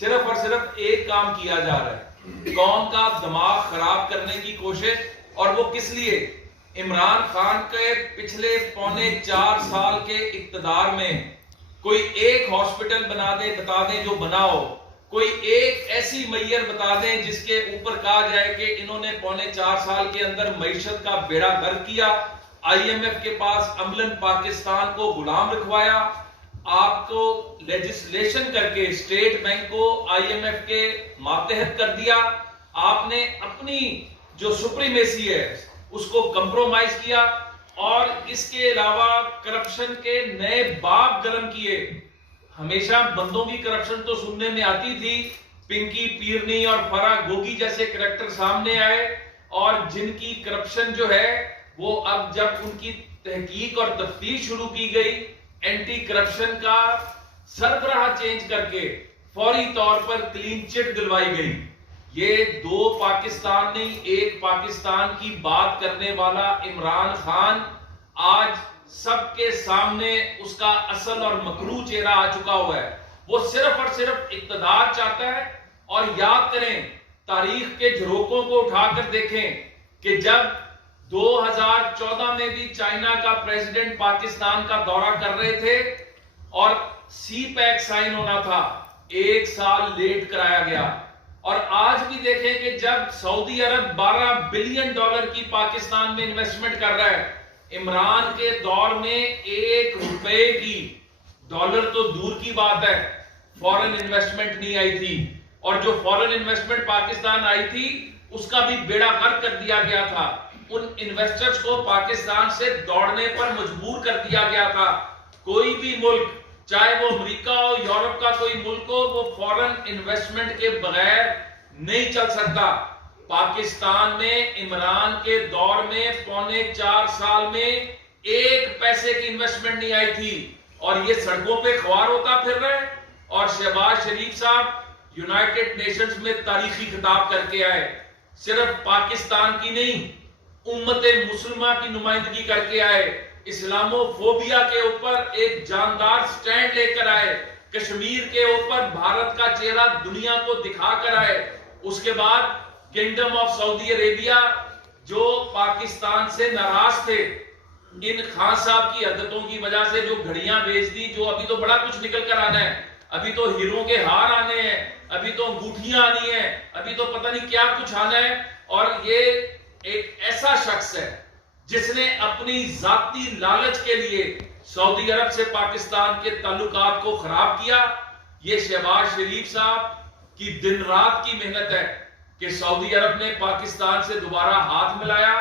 صرف اور صرف ایک کام کیا جا رہا ہے، قوم کا دماغ خراب کرنے کی کوشش. اور وہ کس لیے؟ عمران خان کے پچھلے پونے 4 سال کے اقتدار میں کوئی ایک ہاسپٹل بنا دیں، بتا دیں جو بنا ہو، کوئی ایک ایسی معیار بتا دیں جس کے اوپر کہا جائے کہ انہوں نے پونے 4 سال کے اندر معیشت کا بیڑا غرق کیا، IMF کے پاس عملاً پاکستان کو غلام رکھوایا، آپ کو لیجسلیشن کر کے اسٹیٹ بینک کو IMF کے ماتحت کر دیا، آپ نے اپنی جو سپریمیسی ہے اس کو کمپرومائز کیا، اور اس کے علاوہ کرپشن کے نئے باب گرم کیے. ہمیشہ بندوں کی کرپشن تو سننے میں آتی تھی، پنکی پیرنی اور فرا گوگی جیسے کریکٹر سامنے آئے، اور جن کی کرپشن جو ہے وہ اب جب ان کی تحقیق اور تفتیش شروع کی گئی، اینٹی کرپشن کا سربراہ چینج کر کے فوری طور پر کلین چٹ دلوائی گئی. یہ دو پاکستان نہیں، ایک پاکستان کی بات کرنے والا عمران خان آج سب کے سامنے اس کا اصل اور مکروہ چہرہ آ چکا ہوا ہے. وہ صرف اور صرف اقتدار چاہتا ہے. اور یاد کریں، تاریخ کے جھروکوں کو اٹھا کر دیکھیں کہ جب 2014 میں بھی چائنا کا پریزیڈنٹ پاکستان کا دورہ کر رہے تھے اور سی پیک سائن ہونا تھا، 1 سال لیٹ کرایا گیا. اور آج بھی دیکھیں کہ جب سعودی عرب $12 بلین کی پاکستان میں انویسٹمنٹ کر رہا ہے، عمران کے دور میں 1 روپے کی، ڈالر تو دور کی بات ہے، فورن انویسٹمنٹ نہیں آئی تھی. اور جو فورن انویسٹمنٹ پاکستان آئی تھی اس کا بھی بیڑا غرق کر دیا گیا تھا. ان انویسٹرز کو پاکستان سے دوڑنے پر مجبور کر دیا گیا تھا. کوئی بھی ملک، چاہے وہ امریکہ ہو، یورپ کا کوئی ملک ہو، وہ فورن انویسٹمنٹ کے بغیر نہیں چل سکتا. پاکستان میں عمران کے دور میں پونے 4 سال میں 1 پیسے کی انویسٹمنٹ نہیں آئی تھی، اور یہ سڑکوں پہ خوار ہوتا پھر رہے. اور شہباز شریف صاحب یونائٹڈ نیشنز میں تاریخی خطاب کر کے آئے، صرف پاکستان کی نہیں، امت مسلمہ کی نمائندگی کر کے آئے، اسلامو فوبیا کے اوپر ایک جاندار سٹینڈ لے کر آئے، کشمیر کے اوپر بھارت کا چہرہ دنیا کو دکھا کر آئے. اس کے بعد کنگڈم آف سعودی عربیہ جو پاکستان سے ناراض تھے، ان خان صاحب کی عادتوں کی وجہ سے جو گھڑیاں بیچ دی، جو ابھی تو بڑا کچھ نکل کر آنا ہے، ابھی تو ہیروں کے ہار آنے ہیں، ابھی تو انگوٹھیاں آنی ہیں، ابھی تو پتہ نہیں کیا کچھ آنا ہے. اور یہ ایک ایسا شخص ہے جس نے اپنی ذاتی لالچ کے لیے سعودی عرب سے پاکستان کے تعلقات کو خراب کیا. یہ شہباز شریف صاحب کی دن رات کی محنت ہے کہ سعودی عرب نے پاکستان سے دوبارہ ہاتھ ملایا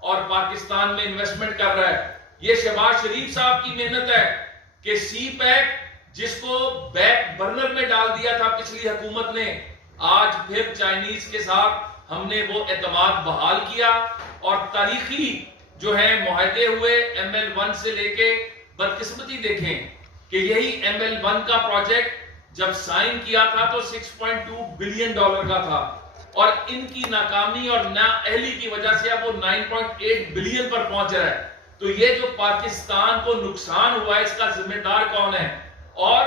اور پاکستان میں انویسٹمنٹ کر رہا ہے. یہ شہباز شریف صاحب کی محنت ہے کہ سی پیک جس کو بیک برنر میں ڈال دیا تھا پچھلی حکومت نے، آج پھر چائنیز کے ساتھ ہم نے وہ اعتماد بحال کیا. اور تاریخی جو ہے معاہدے ہوئے ML1 سے لے کے، بدقسمتی دیکھیں کہ یہی ML1 کا پروجیکٹ جب سائن کیا تھا تو $6.2 بلین کا تھا، اور ان کی ناکامی اور نااہلی کی وجہ سے اب وہ 9.8 بلین پر پہنچ رہا ہے. تو یہ جو پاکستان کو نقصان ہوا ہے، اس کا ذمہ دار کون ہے؟ اور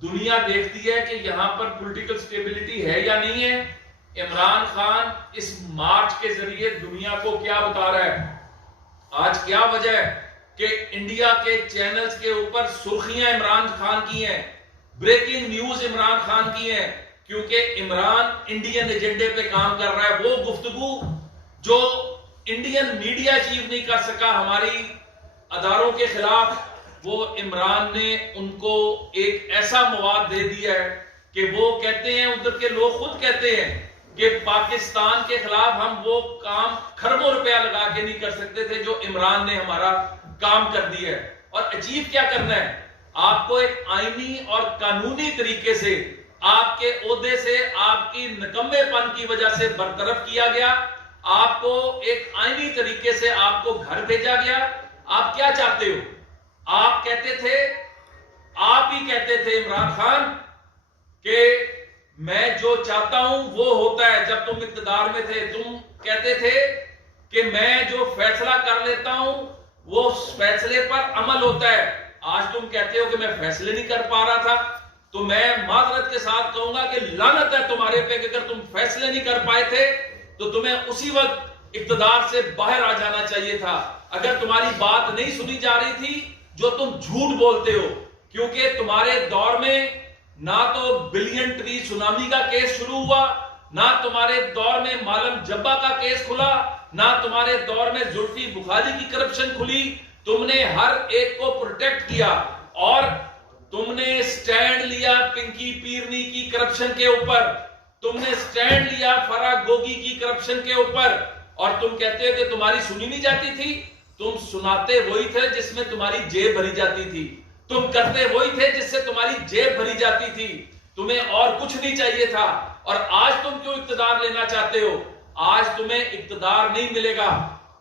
دنیا دیکھتی ہے کہ یہاں پر پولیٹیکل سٹیبلٹی ہے یا نہیں ہے. عمران خان اس مارچ کے ذریعے دنیا کو کیا بتا رہا ہے؟ آج کیا وجہ ہے کہ انڈیا کے چینلز کے اوپر سرخیاں عمران خان کی ہیں، بریکنگ نیوز عمران خان کی ہیں، کیونکہ عمران انڈین ایجنڈے پہ کام کر رہا ہے. وہ گفتگو جو انڈین میڈیا اچیو نہیں کر سکا ہماری اداروں کے خلاف، وہ عمران نے ان کو ایک ایسا مواد دے دیا ہے کہ وہ کہتے ہیں، ادھر کے لوگ خود کہتے ہیں کہ پاکستان کے خلاف ہم وہ کام کھربوں روپیہ لگا کے نہیں کر سکتے تھے جو عمران نے ہمارا کام کر دیا ہے. اور اچیو کیا کرنا ہے؟ آپ کو ایک آئینی اور قانونی طریقے سے آپ کے عہدے سے آپ کی نکمے پن کی وجہ سے برطرف کیا گیا. آپ کو ایک آئینی طریقے سے آپ کو گھر بھیجا گیا. آپ کیا چاہتے ہو؟ آپ کہتے تھے، آپ ہی کہتے تھے عمران خان کہ میں جو چاہتا ہوں وہ ہوتا ہے. جب تم اقتدار میں تھے تم کہتے تھے کہ میں جو فیصلہ کر لیتا ہوں وہ فیصلے پر عمل ہوتا ہے. آج تم کہتے ہو کہ میں فیصلے نہیں کر پا رہا تھا. تو میں معذرت کے ساتھ کہوں گا کہ لعنت ہے تمہارے پہ کہ اگر تم فیصلے نہیں کر پائے تھے تو تمہیں اسی وقت اقتدار سے باہر آ جانا چاہیے تھا. اگر تمہاری بات نہیں سنی جا رہی تھی جو تم جھوٹ بولتے ہو, کیونکہ تمہارے دور میں نہ تو بلین ٹری سونامی کا کیس شروع ہوا, نہ تمہارے دور میں مالم جبا کا کیس کھلا, نہ تمہارے دور میں زلفی بخاری کی کرپشن کھلی. تم نے ہر ایک کو پروٹیکٹ کیا اور تم نے سٹینڈ لیا پنکی پیرنی کی کرپشن کے اوپر, تم نے سٹینڈ لیا فرا گوگی کی کرپشن کے اوپر, اور تم کہتے ہو کہ تمہاری سنی نہیں جاتی تھی. تم سناتے وہی تھے جس میں تمہاری جیب بھری جاتی تھی, تم کرتے وہی تھے جس سے تمہاری جیب بھری جاتی تھی, تمہیں اور کچھ نہیں چاہیے تھا. اور آج تم کیوں اقتدار لینا چاہتے ہو؟ آج تمہیں اقتدار نہیں ملے گا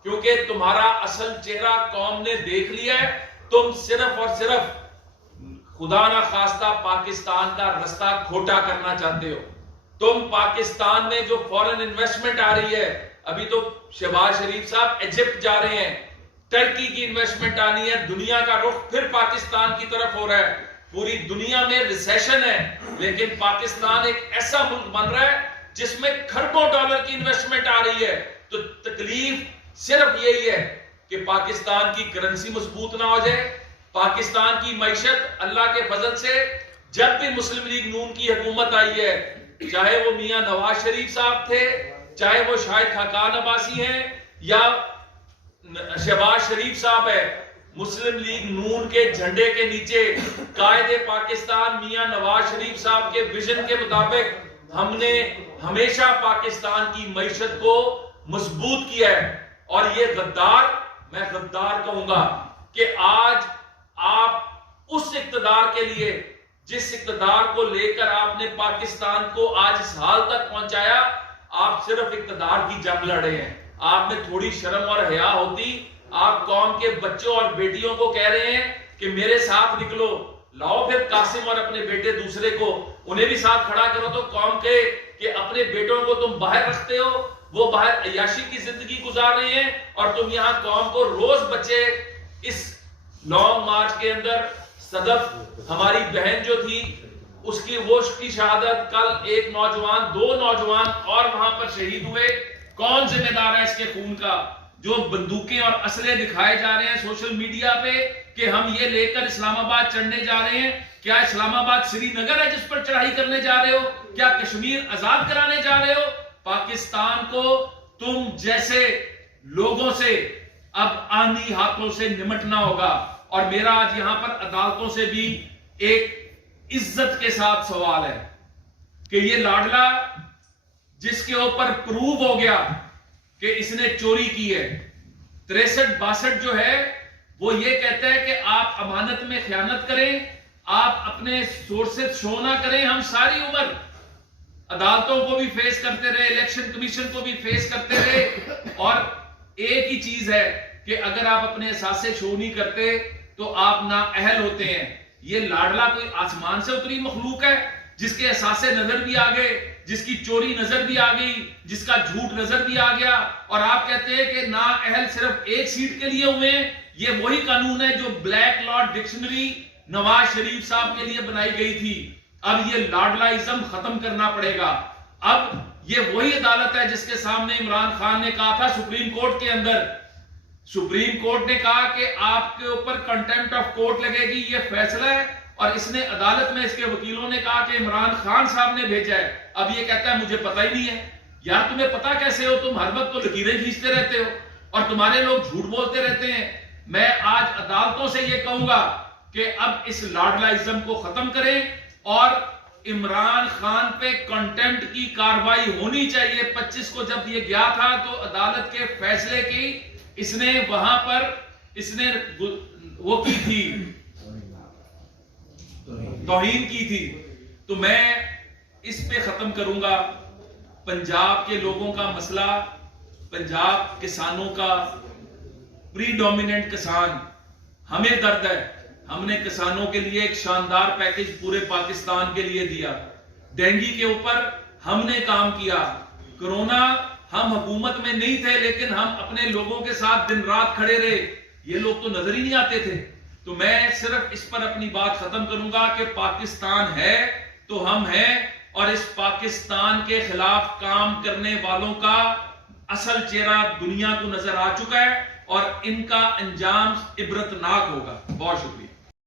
کیونکہ تمہارا اصل چہرہ قوم نے دیکھ لیا ہے. تم صرف اور صرف خدا نہ خواستہ پاکستان کا رستہ کھوٹا کرنا چاہتے ہو. تم پاکستان میں جو فورن انویسٹمنٹ آ رہی ہے, ابھی تو شہباز شریف صاحب ایجپٹ جا رہے ہیں, ٹرکی کی انویسٹمنٹ آنی ہے, دنیا کا رخ پھر پاکستان کی طرف ہو رہا ہے. پوری دنیا میں ریسیشن ہے لیکن پاکستان ایک ایسا ملک بن رہا ہے جس میں کھربوں ڈالر کی انویسٹمنٹ آ رہی ہے. تو تکلیف صرف یہی ہے کہ پاکستان کی کرنسی مضبوط نہ ہو جائے, پاکستان کی معیشت اللہ کے فضل سے جب بھی مسلم لیگ نون کی حکومت آئی ہے, چاہے وہ میاں نواز شریف صاحب تھے, چاہے وہ شاہد خاقان عباسی ہیں یا شہباز شریف صاحب ہے, مسلم لیگ نون کے جھنڈے کے نیچے قائد پاکستان میاں نواز شریف صاحب کے ویژن کے مطابق ہم نے ہمیشہ پاکستان کی معیشت کو مضبوط کیا ہے. اور یہ غدار, میں غدار کہوں گا کہ آج آپ اس اقتدار کے لیے جس اقتدار کو لے کر آپ نے پاکستان کو آج اس حال تک پہنچایا, آپ صرف اقتدار کی جنگ لڑے ہیں. آپ میں تھوڑی شرم اور حیا ہوتی, آپ قوم کے بچوں اور بیٹیوں کو کہہ رہے ہیں کہ میرے ساتھ نکلو, لاؤ پھر قاسم اور اپنے بیٹے دوسرے کو انہیں بھی ساتھ کھڑا کرو. تو قوم کے کہ اپنے بیٹوں کو تم باہر رکھتے ہو, وہ باہر عیاشی کی زندگی گزار رہے ہیں, اور تم یہاں قوم کو روز بچے. اس لانگ مارچ کے اندر صدف ہماری بہن جو تھی اس کی وہ کی شہادت, کل ایک نوجوان, 2 نوجوان اور وہاں پر شہید ہوئے. کون ذمہ دار ہے اس کے خون کا؟ جو بندوقیں اور اسلحے دکھائے جا رہے ہیں سوشل میڈیا پہ کہ ہم یہ لے کر اسلام آباد چڑھنے جا رہے ہیں. کیا اسلام آباد سری نگر ہے جس پر چڑھائی کرنے جا رہے ہو؟ کیا کشمیر آزاد کرانے جا رہے ہو؟ پاکستان کو تم جیسے لوگوں سے اب آندھی ہاتھوں سے نمٹنا ہوگا. اور میرا آج یہاں پر عدالتوں سے بھی ایک عزت کے ساتھ سوال ہے کہ یہ لاڈلا جس کے اوپر پروو ہو گیا کہ اس نے چوری کی ہے, 63-62 جو ہے وہ یہ کہتا ہے کہ آپ امانت میں خیانت کریں, آپ اپنے سورسز شو نہ کریں. ہم ساری عمر عدالتوں کو بھی فیس کرتے رہے, الیکشن کمیشن کو بھی فیس کرتے رہے, اور ایک ہی چیز ہے کہ اگر آپ اپنے اثاثے شو نہیں کرتے تو آپ نااہل ہوتے ہیں. یہ لاڈلا کوئی آسمان سے اتری مخلوق ہے جس کے اثاثے نظر بھی آ گئے, جس کی چوری نظر بھی آ گئی, جس کا جھوٹ نظر بھی آ گیا, اور آپ کہتے ہیں کہ نااہل صرف ایک سیٹ کے لیے ہوئے ہیں. یہ وہی قانون ہے جو بلیک لا ڈکشنری نواز شریف صاحب کے لیے بنائی گئی تھی. اب یہ لاڈلائزم ختم کرنا پڑے گا. اب یہ وہی عدالت ہے جس کے سامنے عمران خان نے کہا تھا سپریم کورٹ کے اندر, سپریم کورٹ نے کہا کہ آپ کے اوپر کنٹیمپٹ آف کورٹ لگے گی, یہ فیصلہ ہے, اور اس نے عدالت میں اس کے وکیلوں نے کہا کہ عمران خان صاحب نے بھیجا ہے. اب یہ کہتا ہے مجھے پتہ ہی نہیں ہے. یار تمہیں پتہ کیسے ہو؟ تم ہر وقت تو لکیریں کھینچتے رہتے ہو اور تمہارے لوگ جھوٹ بولتے رہتے ہیں. میں آج عدالتوں سے یہ کہوں گا کہ اب اس لاڈلائزم کو ختم کریں اور عمران خان پہ کنٹیمپٹ کی کاروائی ہونی چاہیے. 25 کو جب یہ گیا تھا تو عدالت کے فیصلے کی اس نے وہاں پر اس نے وہ کی تھی, توہین کی تھی. تو میں اس پہ ختم کروں گا. پنجاب کے لوگوں کا مسئلہ, پنجاب کسانوں کا, پری ڈومیننٹ کسان, ہمیں درد ہے. ہم نے کسانوں کے لیے ایک شاندار پیکج پورے پاکستان کے لیے دیا. ڈینگی کے اوپر ہم نے کام کیا. کرونا ہم حکومت میں نہیں تھے لیکن ہم اپنے لوگوں کے ساتھ دن رات کھڑے رہے. یہ لوگ تو نظر ہی نہیں آتے تھے. تو میں صرف اس پر اپنی بات ختم کروں گا کہ پاکستان ہے تو ہم ہیں، اور اس پاکستان کے خلاف کام کرنے والوں کا اصل چہرہ دنیا کو نظر آ چکا ہے، اور ان کا انجام عبرتناک ہوگا۔ بہت شکریہ۔